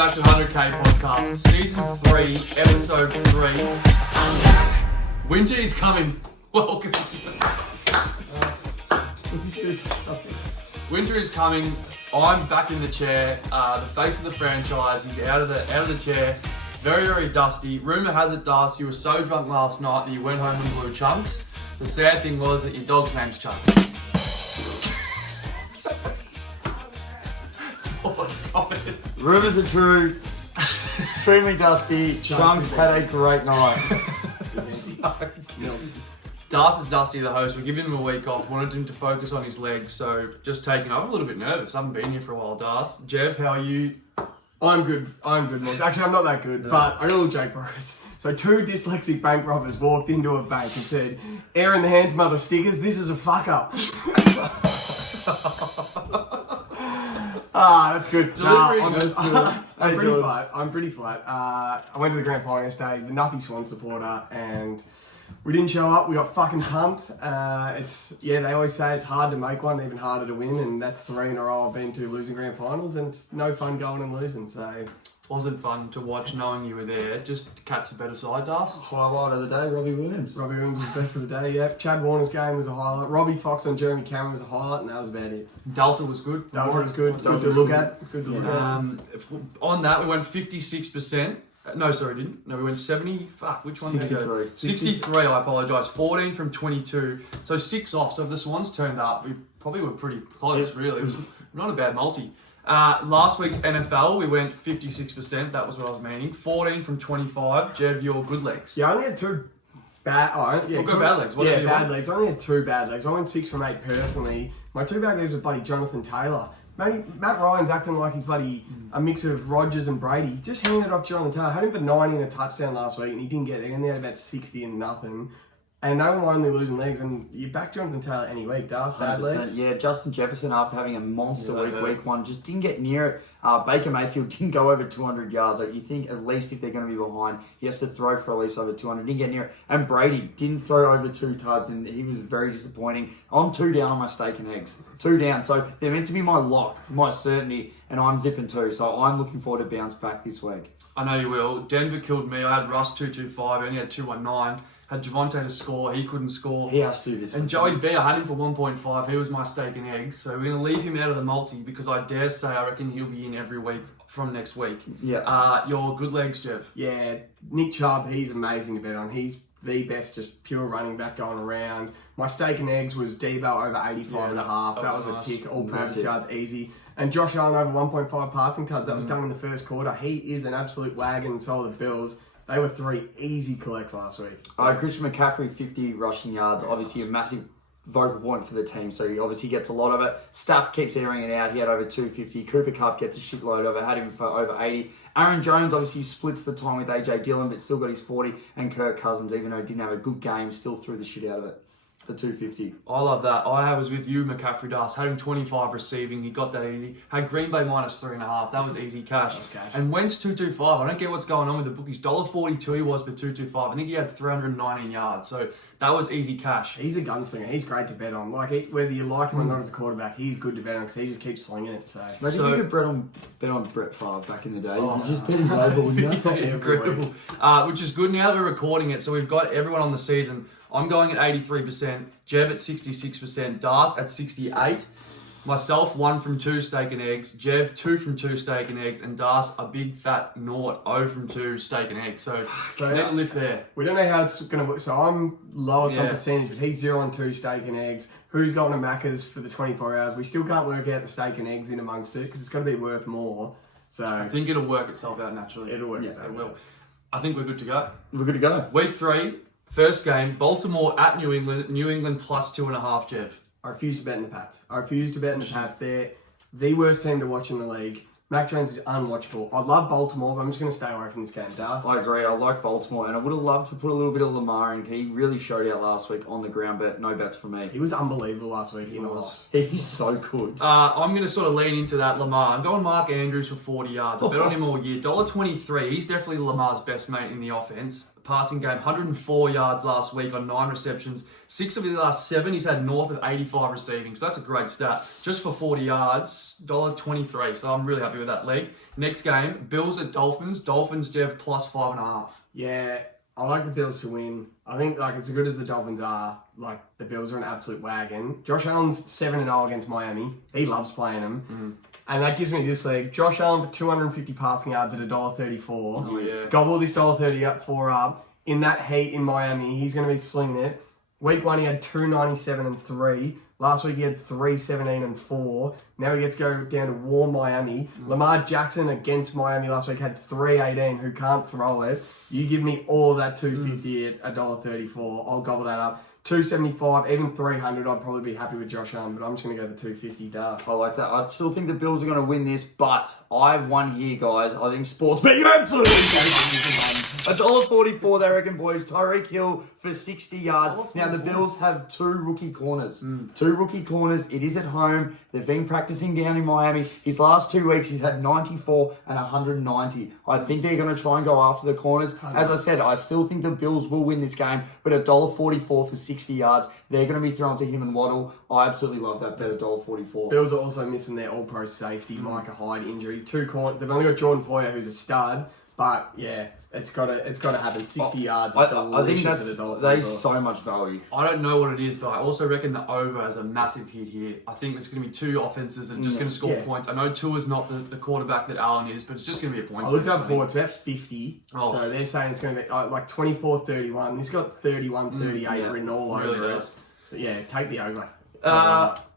back to 100k podcast, season 3, episode 3. Winter is coming. Welcome. Winter is coming. I'm back in the chair. The face of the franchise. He's out of the chair. Very, very dusty. Rumour has it, Darc, you were so drunk last night that you went home and blew chunks. The sad thing was that your dog's name's Chunks. What's coming? Rumours are true. Extremely dusty. Chunks had a great night. Darc is Dusty, the host. We're giving him a week off. Wanted him to focus on his legs, so just taking over. I'm a little bit nervous. I haven't been here for a while, Darc. Jeff, how are you? I'm good, Morgs. Actually, I'm not that good, but I got a little joke, bros. So 2 dyslexic bank robbers walked into a bank and said, "Air in the hands, mother stickers, this is a fuck up." That's good. I'm pretty flat. I went to the Grand Final yesterday, the Nuppy Swan supporter, and we didn't show up. We got fucking pumped. They always say it's hard to make one, even harder to win, and that's 3 in a row I've been to losing Grand Finals, and it's no fun going and losing, so... Wasn't fun to watch knowing you were there. Just cat's a better side, Darc. Highlight of the day, Robbie Williams. Robbie Williams was best of the day, yeah. Chad Warner's game was a highlight. Robbie Fox and Jeremy Cameron was a highlight, and that was about it. Delta was good. Delta was good. Good to look at. On that, we went 56%. No, sorry, didn't. No, we went 70. Fuck, which one? 63. 63, I apologise. 14 from 22. So 6 off. So if the Swans turned up, we probably were pretty close, really. It was not a bad multi. Last week's NFL, we went 56%. That was what I was meaning. 14 from 25. Jev, your good legs. Yeah, I only had 2 bad... We'll go bad legs. Bad legs. I only had 2 bad legs. I went 6 from 8 personally. My 2 bad legs were buddy Jonathan Taylor. Matt Ryan's acting like he's buddy a mix of Rodgers and Brady. Just handed off Jonathan Taylor. I had him for 90 and a touchdown last week, and he didn't get there. And they had about 60 and nothing. And they were my only losing legs. And you back Jonathan Taylor any week, Darc. Bad legs. Yeah, Justin Jefferson, after having a monster week 1, just didn't get near it. Baker Mayfield didn't go over 200 yards. Like, you think at least if they're going to be behind, he has to throw for at least over 200. Didn't get near it. And Brady didn't throw over 2 tuds, and he was very disappointing. I'm 2 down on my steak and eggs. 2 down. So they're meant to be my lock, my certainty, and I'm zipping 2. So I'm looking forward to bounce back this week. I know you will. Denver killed me. I had Russ 225. I only had 219. Had Javonte to score, he couldn't score. He has to this And week. Joey B, I had him for 1.5. He was my steak and eggs. So we're going to leave him out of the multi because I dare say I reckon he'll be in every week from next week. Yeah. Your good legs, Jeff. Yeah, Nick Chubb, he's amazing to bet on. He's the best, just pure running back going around. My steak and eggs was Dobe over 85 and a half. That was nice. A tick, all-purpose yards, easy. And Josh Allen over 1.5 passing tuds. That was done in the first quarter. He is an absolute wagon, and so are the Bills. They were 3 easy collects last week. Christian McCaffrey, 50 rushing yards. Obviously a massive vocal point for the team, so he obviously gets a lot of it. Staff keeps airing it out. He had over 250. Cooper Kupp gets a shitload of it. Had him for over 80. Aaron Jones obviously splits the time with AJ Dillon, but still got his 40. And Kirk Cousins, even though he didn't have a good game, still threw the shit out of it. For 250. I love that. I was with you, McCaffrey Darc. Had him 25 receiving. He got that easy. Had Green Bay minus 3.5. That was easy cash. And Wentz 225. I don't get what's going on with the bookies. $1.42 he was for 225. I think he had 319 yards. So that was easy cash. He's a gunslinger. He's great to bet on. Like, whether you like him or not as a quarterback, he's good to bet on because he just keeps slinging it. So imagine you could bet on Brett Favre back in the day. You just bet him over, wouldn't you? Incredible. Which is good now that we're recording it. So we've got everyone on the season. I'm going at 83%, Jev at 66%, Darc at 68%, myself 1 from 2 steak and eggs, Jev 2 from 2 steak and eggs, and Darc a big fat 0 from 2 steak and eggs. So need to lift there. We don't know how it's going to work. So I'm lowest on percentage, but he's 0 and 2 steak and eggs. Who's going to Macca's for the 24 hours? We still can't work out the steak and eggs in amongst it because it's going to be worth more. So I think it'll work itself out naturally. It'll work itself out. I think we're good to go. We're good to go. Week 3. First game, Baltimore at New England. New England plus 2.5, Jeff. I refuse to bet in the Pats. They're the worst team to watch in the league. Mac Jones is unwatchable. I love Baltimore, but I'm just going to stay away from this game, Darc. I agree. I like Baltimore, and I would have loved to put a little bit of Lamar in. He really showed out last week on the ground, but no bets for me. He was unbelievable last week in a loss. He's so good. I'm going to sort of lean into that Lamar. I'm going Mark Andrews for 40 yards. I bet on him all year. $1.23. He's definitely Lamar's best mate in the offense. passing game, 104 yards last week on 9 receptions. 6 of his last 7, he's had north of 85 receiving. So that's a great stat. Just for 40 yards, $1.23. So I'm really happy with that leg. Next game, Bills at Dolphins. Dolphins, Jeff, plus 5.5. Yeah, I like the Bills to win. I think like as good as the Dolphins are, like the Bills are an absolute wagon. Josh Allen's 7-0 against Miami. He loves playing them. And that gives me this leg. Josh Allen for 250 passing yards at $1.34. Oh, yeah. Gobble this $1.34 up. In that heat in Miami, he's going to be slinging it. Week 1, he had 297 and 3. Last week, he had 317 and 4. Now he gets to go down to warm Miami. Lamar Jackson against Miami last week had 318, who can't throw it. You give me all of that 250 at $1.34. I'll gobble that up. 275, even 300, I'd probably be happy with Josh Allen, but I'm just going to go the 250 Darc. I like that. I still think the Bills are going to win this, but I've won here, guys. I think sports betting absolutely $1.44, they reckon, boys. Tyreek Hill for 60 yards. Now, the Bills have 2 rookie corners. 2 rookie corners. It is at home. They've been practicing down in Miami. His last 2 weeks, he's had 94 and 190. I think they're going to try and go after the corners. As I said, I still think the Bills will win this game, but $1.44 for 60 yards. They're going to be thrown to him and Waddle. I absolutely love that bet, $1.44. Bills are also missing their all-pro safety, Micah Hyde injury. 2 corners. They've only got Jordan Poyer, who's a stud, but yeah, it's got to happen. 60 yards. I think there's so much value. I don't know what it is, but I also reckon the over has a massive hit here. I think there's going to be 2 offenses that are just going to score points. I know Tua's not the quarterback that Allen is, but it's just going to be a point. I looked up before, it's about 50. So they're saying it's going to be like 24-31. He's got 31-38 written all over it. So yeah, take the over.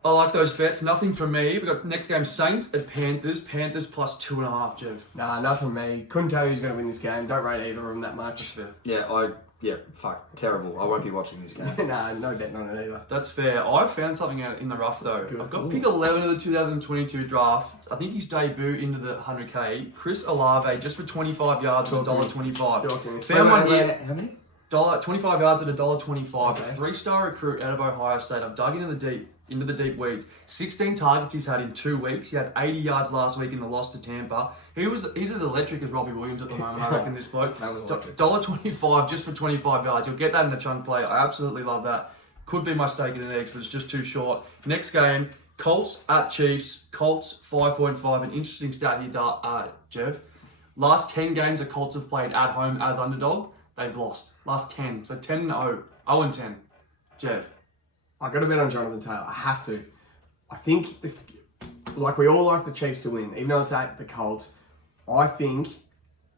I like those bets. Nothing from me. We've got next game, Saints at Panthers. Panthers plus 2.5, Jeff. Nah, nothing from me. Couldn't tell you who's going to win this game. Don't rate either of them that much. Yeah, fuck, terrible. I won't be watching this game. Nah, no betting on it either. That's fair. I found something out in the rough though. Good. I've got pick 11 of the 2022 draft. I think his debut into the 100K. Chris Olave just for 25 yards at $1.25. Found one here. How many? 25 yards at $1.25. Okay. A 3-star recruit out of Ohio State. I've dug into the deep weeds. 16 targets he's had in 2 weeks. He had 80 yards last week in the loss to Tampa. He's as electric as Robbie Williams at the moment, I reckon, this bloke. That was electric. $1.25 just for 25 yards. You'll get that in a chunk play. I absolutely love that. Could be my steak and eggs, but it's just too short. Next game, Colts at Chiefs. Colts 5.5. An interesting stat here, Jeff. Last 10 games the Colts have played at home as underdog, they've lost. Last 10. So 10-0. 0-10. Jeff. I got to bet on Jonathan Taylor. I have to. I think, we all like the Chiefs to win, even though it's at the Colts. I think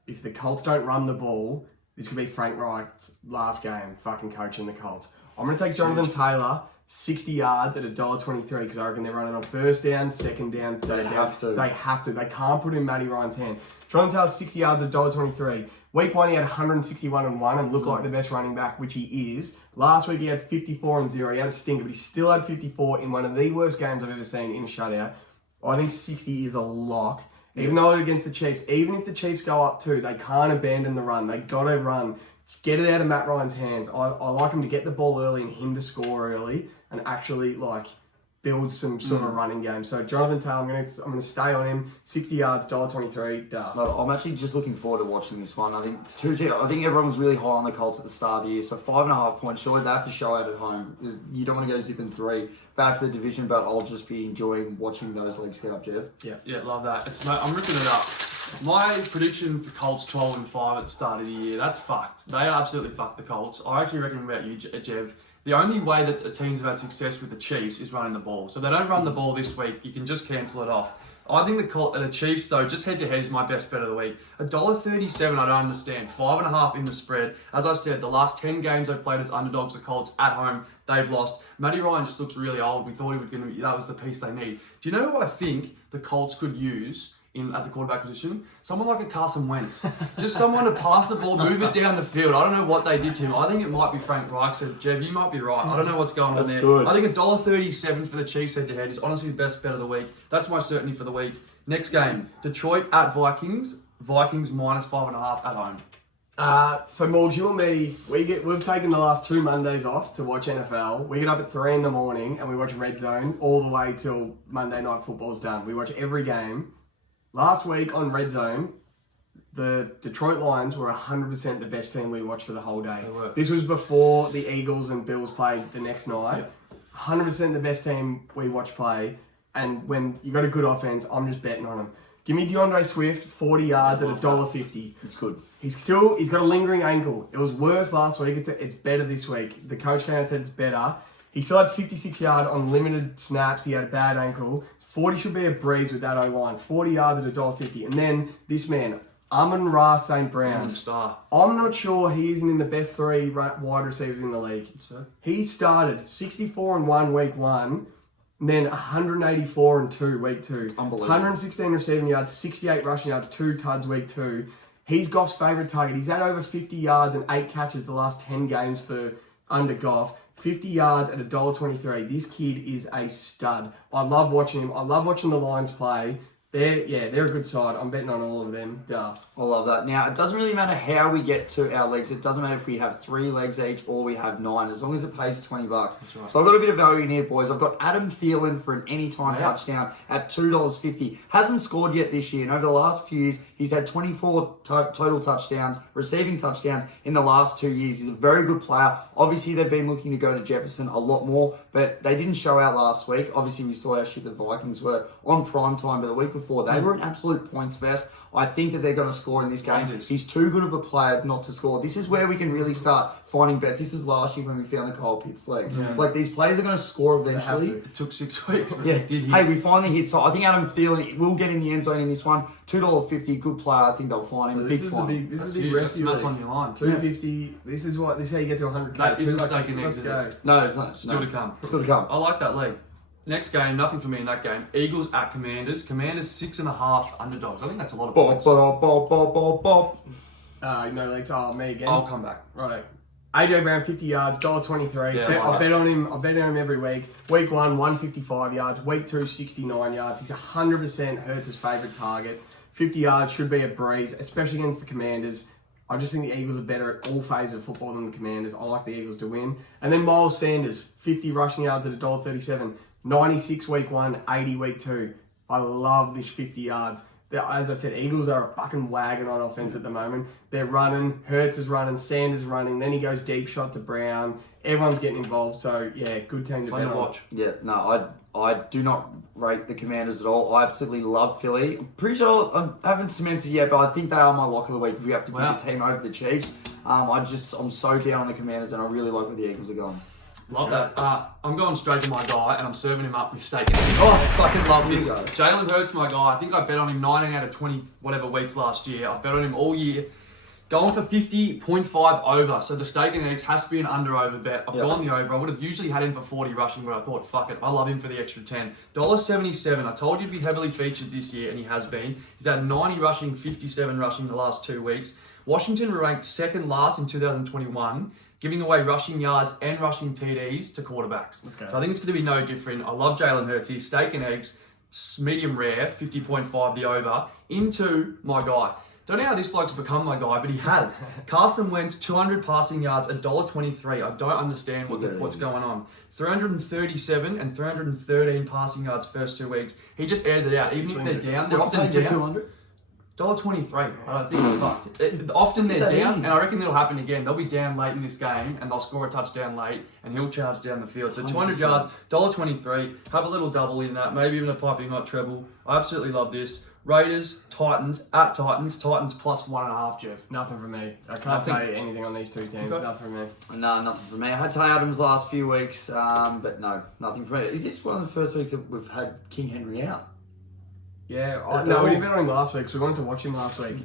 if the Colts don't run the ball, this could be Frank Reich's last game fucking coaching the Colts. I'm going to take Jonathan Taylor, 60 yards at $1.23 because I reckon they're running on first down, second down, third down. They have to. They can't put it in Matty Ryan's hand. Jonathan Taylor, 60 yards at $1.23. Week 1, he had 161 and 1 and looked like the best running back, which he is. Last week, he had 54 and 0. He had a stinker, but he still had 54 in one of the worst games I've ever seen in a shutout. I think 60 is a lock. Even though it's against the Chiefs, even if the Chiefs go up 2, they can't abandon the run. They got to run. Just get it out of Matt Ryan's hands. I like him to get the ball early and him to score early and actually build some sort of running game. So Jonathan Taylor, I'm gonna stay on him. 60 yards, $1.23. Darc. No, I'm actually just looking forward to watching this one. I think everyone was really high on the Colts at the start of the year. So 5.5 points. Surely they have to show out at home. You don't want to go zipping 3. Bad for the division, but I'll just be enjoying watching those legs get up, Jeff. Yeah, love that. I'm ripping it up. My prediction for Colts 12-5 at the start of the year, that's fucked. They absolutely fucked the Colts. I actually reckon about you, Jev. The only way that the teams have had success with the Chiefs is running the ball. So if they don't run the ball this week, you can just cancel it off. I think the Chiefs, though, just head-to-head is my best bet of the week. $1.37, I don't understand. 5.5 in the spread. As I said, the last 10 games they've played as underdogs, the Colts, at home, they've lost. Matty Ryan just looks really old. We thought that was the piece they need. Do you know who I think the Colts could use at the quarterback position? Someone like a Carson Wentz. Just someone to pass the ball, move it down the field. I don't know what they did to him. I think it might be Frank Reich. So, Jeff, you might be right. I don't know what's going on there. Good. I think $1.37 for the Chiefs head-to-head is honestly the best bet of the week. That's my certainty for the week. Next game, Detroit at Vikings. Vikings minus 5.5 at home. So Morgs, you and me, we've taken the last 2 Mondays off to watch NFL. We get up at 3 in the morning and we watch Red Zone all the way till Monday Night Football's done. We watch every game. Last week on Red Zone, the Detroit Lions were 100% the best team we watched for the whole day. They were. This was before the Eagles and Bills played the next night. Yep. 100% the best team we watched play. And when you got a good offense, I'm just betting on them. Give me DeAndre Swift, 40 yards at $1.50. It's good. He's got a lingering ankle. It was worse last week. It's better this week. The coach came out and said it's better. He still had 56 yards on limited snaps. He had a bad ankle. 40 should be a breeze with that O-line. 40 yards at $1.50. And then this man, Amon-Ra St. Brown. Star. I'm not sure he isn't in the best 3 wide receivers in the league. So? He started 64-1 week 1, and then 184-2 week 2. Unbelievable. 116 receiving yards, 68 rushing yards, 2 tuds week 2. He's Goff's favourite target. He's had over 50 yards and 8 catches the last 10 games for under Goff. 50 yards at $1.23. This kid is a stud. I love watching him. I love watching the Lions play. They're a good side. I'm betting on all of them. Darc. I love that. Now, it doesn't really matter how we get to our legs. It doesn't matter if we have 3 legs each or we have 9, as long as it pays $20. That's right. So I've got a bit of value in here, boys. I've got Adam Thielen for an anytime touchdown at $2.50. Hasn't scored yet this year, and over the last few years, he's had 24 total touchdowns, receiving touchdowns in the last 2 years. He's a very good player. Obviously, they've been looking to go to Jefferson a lot more, but they didn't show out last week. Obviously, we saw how shit the Vikings were on prime time, but the week before, they were an absolute points fest. I think that they're going to score in this game. Dangerous. He's too good of a player not to score. This is where we can really start finding bets. This is last year when we found the Kyle Pitts leg. Yeah. Like, these players are going to score eventually. It took 6 weeks, but Yeah, it did hit. hey, we finally hit. So I think Adam Thielen will get in the end zone in this one. $2.50, good player. I think they'll find him. So Big this is final. the big That's rescue that's league. on your line. 250. This is how you get to 100k. That isn't $2 steak and Let's eggs, is go. it? No, it's not. Still no. to come. Still to come. I like that league. Next game, nothing for me in that game. Eagles at Commanders. Commanders 6.5 underdogs. I think that's a lot of Bop, points. bop, bop, bop, bop, bop. No legs. Oh, me again. I'll come back. Right. AJ Brown, 50 yards, $1.23. Yeah, I bet on him. I bet on him every week. Week 1, 155 yards. Week 2, 69 yards. He's 100% Hurts' favourite target. 50 yards should be a breeze, especially against the Commanders. I just think the Eagles are better at all phases of football than the Commanders. I like the Eagles to win. And then Miles Sanders, 50 rushing yards at $1.37. 96 week 1, 80 week 2. I love this 50 yards. As I said, Eagles are a fucking wagon on offense at the moment. They're running, Hurts is running, Sanders is running, then he goes deep shot to Brown. Everyone's getting involved, so yeah, good team to Fun bet to on. watch. Yeah, no, I do not rate the Commanders at all. I absolutely love Philly. I'm pretty sure I haven't cemented yet, but I think they are my lock of the week if we have to pick Wow. the team over the Chiefs. I'm so down on the Commanders, and I really like where the Eagles are going. Love that. I'm going straight to my guy, and I'm serving him up with steak and eggs. Oh, I fucking love this. Here we go. Jalen Hurts, my guy. I think I bet on him 19 out of 20 whatever weeks last year. I've bet on him all year. Going for 50.5 over. So the steak and eggs has to be an under-over bet. I've gone the over. I would have usually had him for 40 rushing, but I thought, fuck it. I love him for the extra 10. $1.77. I told you to be heavily featured this year, and he has been. He's had 90 rushing, 57 rushing the last 2 weeks. Washington ranked second last in 2021. Giving away rushing yards and rushing TDs to quarterbacks. Let's go. So I think it's going to be no different. I love Jalen Hurts. He's steak and eggs, medium rare, 50.5 the over, into my guy. Don't know how this bloke's become my guy, but he has. Carson Wentz, 200 passing yards, $1.23. I don't understand what's going on. 337 and 313 passing yards first 2 weeks. He just airs it out. Even if they're down, they're often down. $200. $1.23. I don't think it's fucked. Often they're That down, easy. and I reckon it'll happen again. They'll be down late in this game, and they'll score a touchdown late, and he'll charge down the field. So 200 yards, $1.23. Have a little double in that, maybe even a piping hot treble. I absolutely love this. Raiders, Titans, at Titans. Titans plus 1.5, Jeff. Nothing for me. I can't tell you anything on these 2 teams. Okay. Nothing for me. No, nothing for me. I had Tay Adams last few weeks, but no, nothing for me. Is this one of the first weeks that we've had King Henry out? Yeah, no, we didn't bet on him last week because we wanted to watch him last week.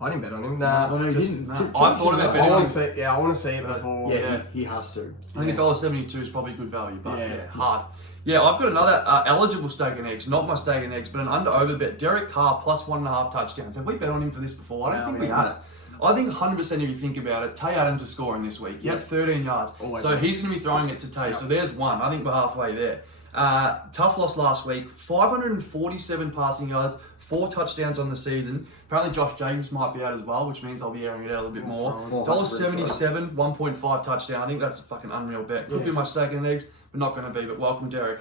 I didn't bet on him. Nah, no, you just- didn't. no. Two I weeks thought in a about row. betting I on want to see. Yeah, I want to see it before. Yeah, Yeah. he has to. I think $1.72 is probably good value, but Yeah. yeah, hard. Yeah, I've got another eligible steak and eggs, not my steak and eggs, but an under-over bet. Derek Carr plus 1.5 touchdowns. Have we bet on him for this before? I don't think we have. I think 100% if you think about it, Tay Adams is scoring this week. He had 13 yards. Always So is. he's going to be throwing it to Tay. So there's one. I think we're halfway there. Tough loss last week. 547 passing yards, 4 touchdowns on the season. Apparently Josh James might be out as well, which means I'll be airing it out a little bit more. $1.77, 1.5 touchdown. I think that's a fucking unreal bet. Could be my steak and eggs, but not going to be. But welcome, Derek.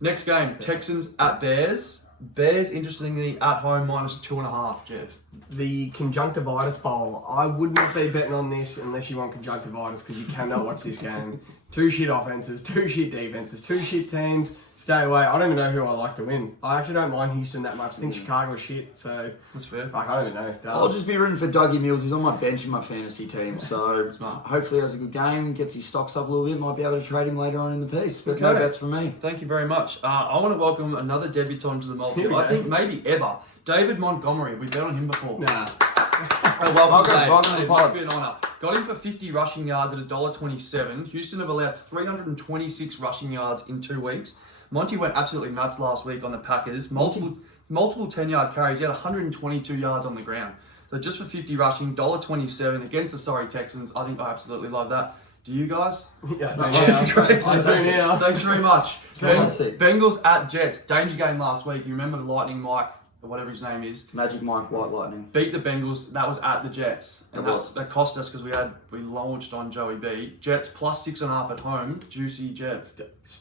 Next game, Texans at Bears. Bears, interestingly, at home -2.5, Jeff. The conjunctivitis bowl. I would not be betting on this unless you want conjunctivitis because you cannot watch this game. 2 shit offenses, 2 shit defenses, 2 shit teams. Stay away. I don't even know who I like to win. I actually don't mind Houston that much. I think Chicago's shit, so... That's fair. Fuck, I don't even know. I'll just be rooting for Dougie Mills. He's on my bench in my fantasy team, so hopefully he has a good game, gets his stocks up a little bit, might be able to trade him later on in the piece. But no bets for me. Thank you very much. I want to welcome another debutant to the multi. Here we I go. think maybe ever. David Montgomery. Have we bet on him before? Nah. Welcome, Dave. welcome to the It pod. must be an honour. Got him for 50 rushing yards at $1.27. Houston have allowed 326 rushing yards in 2 weeks. Monty went absolutely nuts last week on the Packers. Multiple 10-yard carries. He had 122 yards on the ground. So just for 50 rushing, $1.27 against the sorry Texans. I think I absolutely love that. Do you guys? Yeah, Great. I do now. Thanks very much. fantastic. Bengals at Jets. Danger game last week. You remember the Lightning Mike, or whatever his name is, Magic Mike, White Lightning. beat the Bengals. That was at the Jets, and It was. that cost us because we launched on Joey B. Jets +6.5 at home. Juicy Jeff.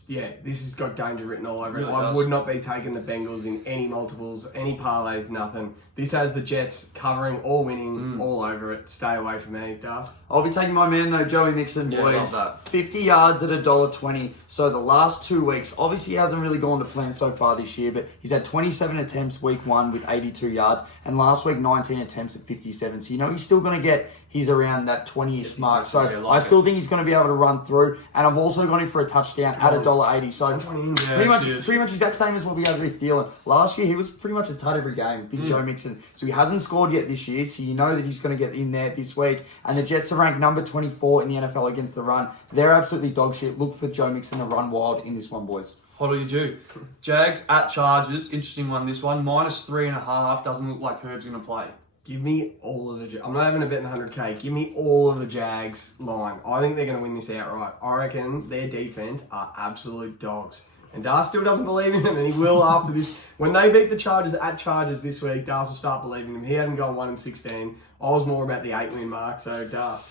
Yeah, this has got danger written all over it. Really I does. would not be taking the Bengals in any multiples, any parlays, nothing. This has the Jets covering or winning all over it. Stay away from me, Darc. I'll be taking my man though, Joey Mixon, Yeah, boys. love that. 50 yards at $1.20. So the last 2 weeks, obviously he hasn't really gone to plan so far this year, but he's had 27 attempts week 1 with 82 yards, and last week 19 attempts at 57. So you know he's still going to get he's around that 20-ish mark. So touches, yeah, I like I still think he's going to be able to run through, and I've also got him for a touchdown at $1.80. So pretty much exact same as what we had with Thielen. Last year he was pretty much a tud every game, Big Joe Mixon. So he hasn't scored yet this year, so you know that he's going to get in there this week. And the Jets are ranked number 24 in the NFL against the run. They're absolutely dog shit. Look for Joe Mixon to run wild in this one, boys. What do you do? Jags at Chargers. Interesting one, this one. -3.5. Doesn't look like Herb's going to play. Give me all of the... I'm not having a bet in the 100K. Give me all of the Jags line. I think they're going to win this outright. I reckon their defense are absolute dogs. And Darc still doesn't believe in him, and he will after this. When they beat the Chargers at Chargers this week, Darc will start believing him. He hadn't gone 1-16. I was more about the 8-win mark, so Darc.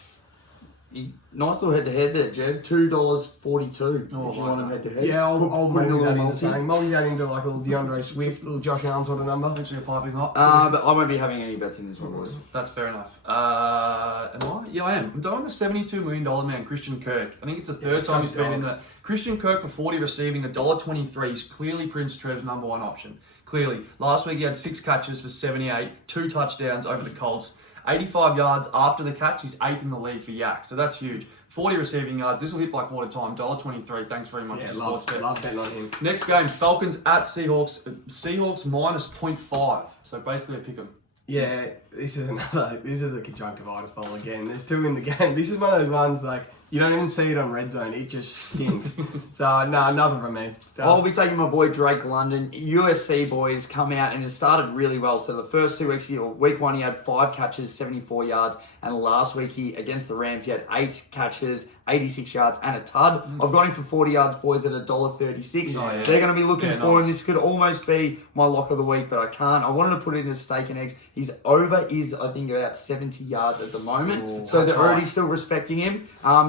Nice little head-to-head there, Jed. $2.42 Oh, if you I want like him that. head-to-head. Yeah, I'll Put multi a that little into something. Multi that into like a little DeAndre Swift, little Josh Allen sort of number. Thanks for your piping hot. But I won't be having any bets in this one, boys. That's fair enough. Am I? Yeah, I am. I'm doing the $72 million man, Christian Kirk. I think it's the third time he's been in the... Christian Kirk for 40 receiving, $1.23. He's clearly Prince Trev's number one option. Clearly. Last week he had 6 catches for 78, 2 touchdowns over the Colts. 85 yards after the catch. He's 8th in the league for yak, so that's huge. 40 receiving yards. This will hit by quarter time. $1.23. Thanks very much Yeah, to love Sportsbet. betting on him. Next game, Falcons at Seahawks. Seahawks -0.5. So basically a pick 'em. Yeah, this is a conjunctivitis bowl again. There's 2 in the game. This is one of those ones like you don't even see it on Red Zone. It just stinks. So no, nothing from me. I'll be taking my boy Drake London. USC boys come out and it started really well. So the first 2 weeks, week 1 he had 5 catches, 74 yards, and last week against the Rams he had 8 catches, 86 yards, and a tud. I've got him for 40 yards, boys, at $1.36. Oh, yeah. They're going to be looking for him. Nice. This could almost be my lock of the week, but I can't. I wanted to put it in as steak and eggs. His over is, I think, about 70 yards at the moment. Ooh, so they're that's already right. still respecting him.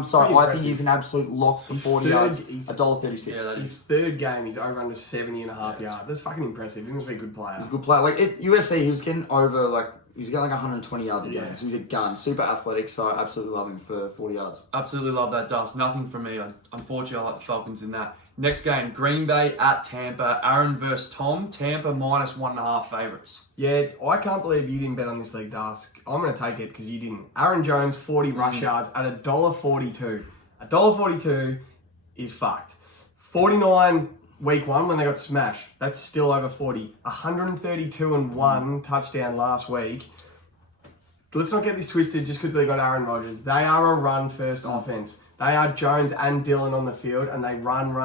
So Pretty I think impressive. he's an absolute lock for He's 40 third- yards, he's- $1.36. Yeah, that His is. third game, he's over under 70.5 yards. That's fucking impressive. He must be a good player. He's a good player. Like at USC, he was getting over he was getting like 120 yards a game. Yeah. So he's a gun, super athletic. So I absolutely love him for 40 yards. Absolutely love that, Dust. Nothing from me. Unfortunately, I like the Falcons in that. Next game, Green Bay at Tampa. Aaron versus Tom. Tampa -1.5 favourites. Yeah, I can't believe you didn't bet on this league, Darc. I'm going to take it because you didn't. Aaron Jones, 40 rush yards at $1.42. $1.42 is fucked. 49 week 1 when they got smashed. That's still over 40. 132 and 1 touchdown last week. Let's not get this twisted just because they got Aaron Rodgers. They are a run-first offense. They are Jones and Dillon on the field, and they run.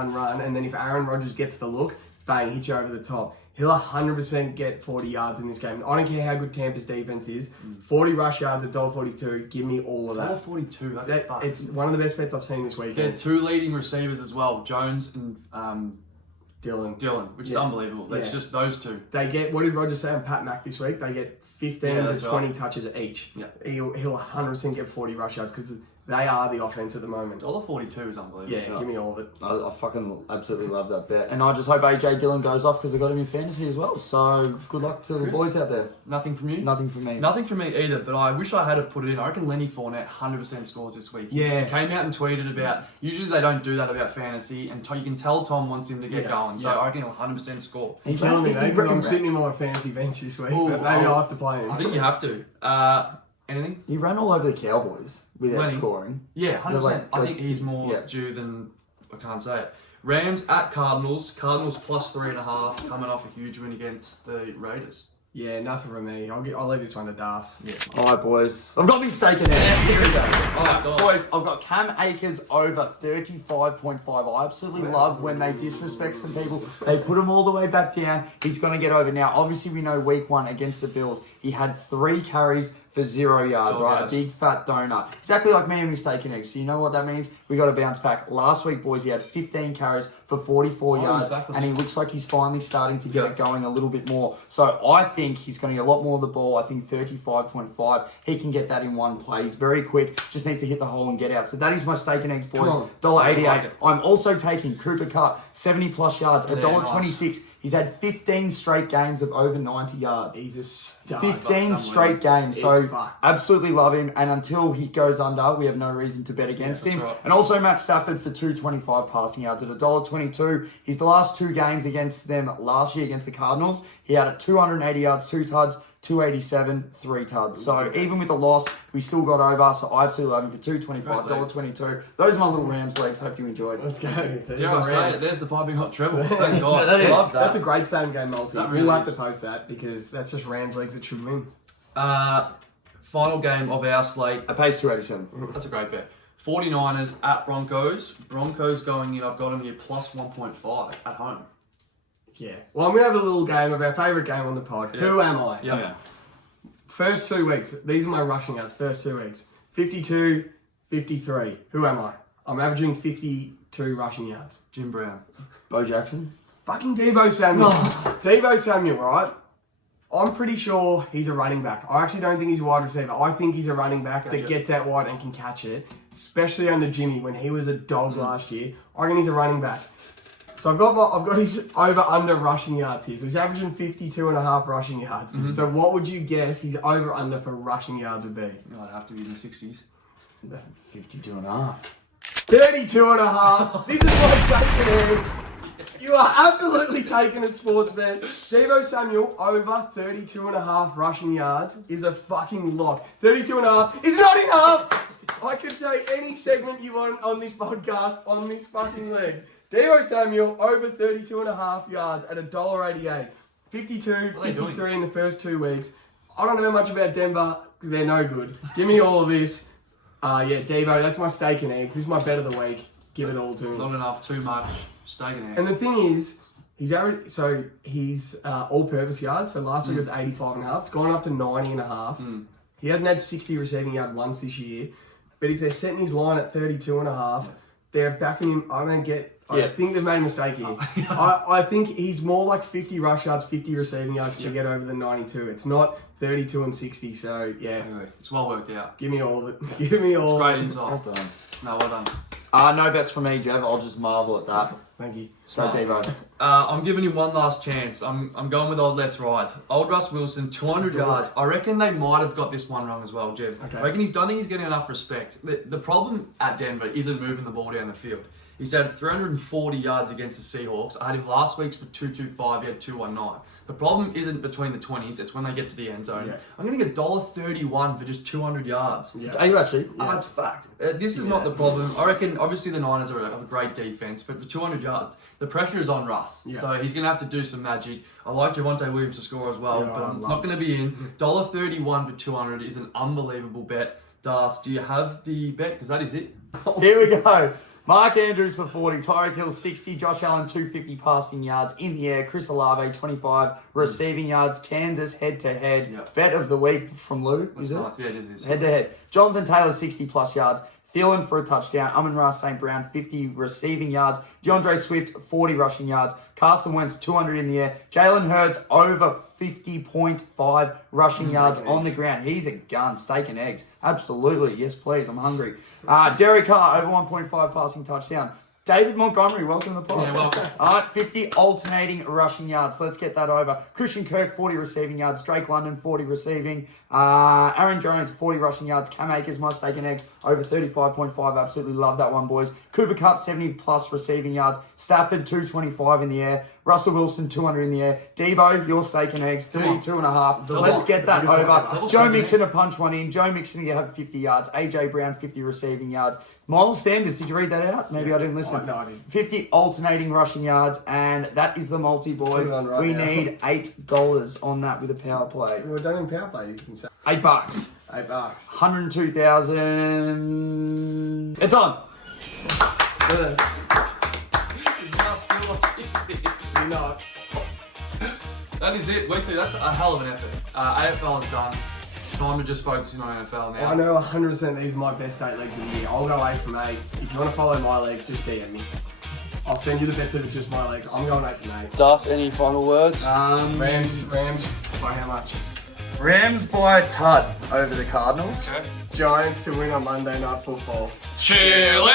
And then if Aaron Rodgers gets the look, bang, hit you over the top. He'll 100% get 40 yards in this game. I don't care how good Tampa's defense is. 40 rush yards at $1.42. Give me all of that. $1.42. That's fucked. It's one of the best bets I've seen this Yeah, weekend. 2 leading receivers as well, Jones and Dylan. Dylan, which is Yeah. unbelievable. It's Yeah. just those 2. They get, what did Rodgers say on Pat Mack this week? They get 15 Yeah, to that's 20 right. touches each. Yeah. He'll 100% get 40 rush yards because They are the offense at the moment. $1.42 is unbelievable. Yeah, give me all of it. I fucking absolutely love that bet. And I just hope AJ Dillon goes off because I got him in fantasy as well. So good luck to the boys out there. Nothing from you? Nothing from me. Nothing from me either, but I wish I had to put it in. I reckon Lenny Fournette 100% scores this week. Yeah. He came out and tweeted about, usually they don't do that about fantasy, and you can tell Tom wants him to get going. So I reckon he'll 100% score. He's killing me, though, because I'm sitting him on a fantasy bench this week, but maybe I'll have to play him. I think you have to. Anything? He ran all over the Cowboys without Lenny. scoring. Yeah, 100%. I think he's more yeah. due than, I can't say it. Rams at Cardinals. Cardinals plus 3.5, coming off a huge win against the Raiders. Yeah, nothing from me. I'll leave this one to Darc. Yeah. All right, boys. I've got me staking it. Here we go. All right, guys. Boys, I've got Cam Akers over 35.5. I absolutely love when they disrespect some people. They put him all the way back down. He's going to get over. Now, obviously, we know week 1 against the Bills, he had 3 carries for 0 yards, Oh, right? yes. A big fat donut. Exactly like me and me staking eggs. So you know what that means? We got to bounce back. Last week, boys, he had 15 carries for 44 yards. Exactly. And he looks like he's finally starting to get it going a little bit more. So I think he's going to get a lot more of the ball. I think 35.5. He can get that in one play. He's very quick. Just needs to hit the hole and get out. So that is my stake and eggs, boys. $1.88. I like it. I'm also taking Cooper Kupp, 70 plus yards, Yeah, $1.26. He's had 15 straight games of over 90 yards. He's a stud. 15 straight games. So It's fucked. absolutely love him. And until he goes under, we have no reason to bet against him. right. And also Matt Stafford for 225 passing yards at $1.22. He's the last 2 games against them last year against the Cardinals. He had 280 yards, 2 tuds, 287, 3 tuds. So even with the loss, we still got over. So I absolutely love him for 225, $1.22. Those are my little Rams legs. Hope you enjoyed. Let's go. There's Dare I the say Rams. it, there's the piping hot treble. Thank God. That is. Love that. That's a great same game multi. That really We'll have is. to post that because that's just Rams legs that should win. Final game of our slate. I pays 287. That's a great bet. 49ers at Broncos. Broncos going in, I've got them here plus 1.5 at home. Yeah. Well, I'm going to have a little game of our favourite game on the pod. Yeah. Who am I? Yeah. First 2 weeks. These are my rushing yards. First 2 weeks. 52, 53. Who am I? I'm averaging 52 rushing yards. Jim Brown. Bo Jackson. Fucking Deebo Samuel. Deebo Samuel, right? I'm pretty sure he's a running back. I actually don't think he's a wide receiver. I think he's a running back that gets out wide and can catch it, especially under Jimmy when he was a dog last year. I reckon he's a running back. So I've got his over-under rushing yards here. So he's averaging 52.5 rushing yards. So what would you guess his over-under for rushing yards would be? I'd have to be in the 60s. 52.5. 32.5. This is my stake and eggs. You are absolutely taking it, sports bet. Deebo Samuel over 32.5 rushing yards is a fucking lock. 32.5 is not enough. I could take any segment you want on this podcast on this fucking leg. Deebo Samuel over 32.5 yards at $1.88. 52, 53 in the first 2 weeks. I don't know much about Denver. They're no good. Give me all of this. Yeah, Deebo, that's my steak and eggs. This is my bet of the week. Give it all to me. Not enough, too much. Steak and eggs. And the thing is, he's all-purpose yards. So last week it was 85.5. It's gone up to 90.5. He hasn't had 60 receiving yard once this year. But if they're setting his line at 32.5, they're backing him. I think they've made a mistake here. I think he's more like 50 rush yards, 50 receiving yards to get over the 92. It's not 32 and 60. So yeah, Anyway, it's well worked out. give me all of it. Give me all. It's great of it. insight. Well done. No, well done. No bets from me, Jeff. I'll just marvel at that. Thank you. So, Devo. I'm giving him one last chance. I'm going with old Let's Ride. Old Russ Wilson, 200 yards. I reckon they might have got this one wrong as well, Jeff. Okay. I reckon don't think he's getting enough respect. The problem at Denver isn't moving the ball down the field. He's had 340 yards against the Seahawks. I had him last week's for 225. He had 219. The problem isn't between the 20s. It's when they get to the end zone. Yeah. I'm going to get $1.31 for just 200 yards. Yeah. Are you actually? Oh, it's fact. This is not the problem. I reckon, obviously, the Niners have a great defense, but for 200 yards, the pressure is on Russ. Yeah. So he's going to have to do some magic. I like Javonte Williams to score as well, Yeah, but it's not going to be in. $1.31 for 200 is an unbelievable bet. Darc, do you have the bet? Because that is it. Here we go. Mark Andrews for 40, Tyreek Hill 60, Josh Allen 250 passing yards in the air, Chris Olave 25 receiving yards, Kansas head-to-head. Yep. Bet of the week from Lou, That's is it? nice. Yeah, it is. Head-to-head. Jonathan Taylor 60 plus yards, Thielen for a touchdown, Amon-Ra St. Brown 50 receiving yards, DeAndre Swift 40 rushing yards, Carson Wentz 200 in the air, Jalen Hurts over 50.5 rushing yards on the ground. He's a gun. Steak and eggs. Absolutely. Yes, please. I'm hungry. Derek Carr, over 1.5 passing touchdown. David Montgomery, welcome to the pod. Yeah, welcome. All right, 50 alternating rushing yards. Let's get that over. Christian Kirk, 40 receiving yards. Drake London, 40 receiving. Aaron Jones, 40 rushing yards. Cam Akers, my steak and eggs, over 35.5. Absolutely love that one, boys. Cooper Kupp, 70-plus receiving yards. Stafford, 225 in the air. Russell Wilson, 200 in the air. Debo, your steak and eggs, 32.5. Let's get that over. Joe Mixon to punch one in. Joe Mixon to have 50 yards. AJ Brown, 50 receiving yards. Miles Sanders, did you read that out? Maybe I didn't listen. No, I didn't. 50 alternating rushing yards, and that is the multi, boys. We need $8 on that with a power play. Well, don't even power play, you can say. $8. $8. 102,000. It's on. You're not. That is it. Weekly, that's a hell of an effort. AFL is done. It's time to just focus in on NFL now. I know 100% these are my best 8 legs of the year. I'll go 8 from 8. If you want to follow my legs, just DM me. I'll send you the bets if it's just my legs. I'm going 8 from 8. Darc, any final words? Rams, by how much? Rams by a tud over the Cardinals. Okay. Giants to win on Monday Night Football. Chile!